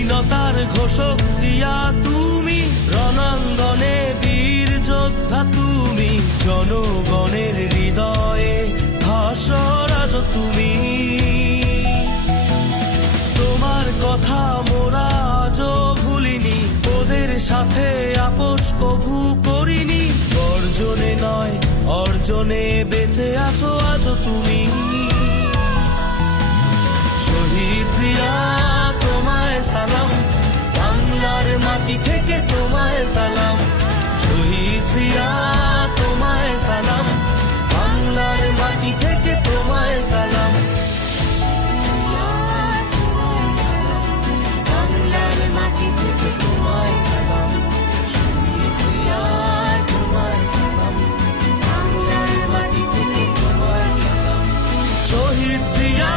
স্বাধীনতার ঘোষক জিয়া তুমি, রণাঙ্গনে বীর যোদ্ধা তুমি, জনগণের হৃদয়ে ভাস্বরাজ তুমি। তোমার কথা মোরা আজও ভুলিনি, ওদের সাথে আপোষ কভু করিনি। গর্জনে নয় অর্জনে বেঁচে আছো আজও তুমি। শহীদ জিয়া তোমায় সালাম, বাংলার মাটি থেকে তোমায় সালাম। শহীদ জিয়া তোমায় সালাম, বাংলার মাটি থেকে তোমায় সালাম। বাংলার মাটি থেকে তোমায় সালাম। শহীদ জিয়া তোমায় সালাম, বাংলার মাটি থেকে তোমায় সালাম। শহীদ জিয়া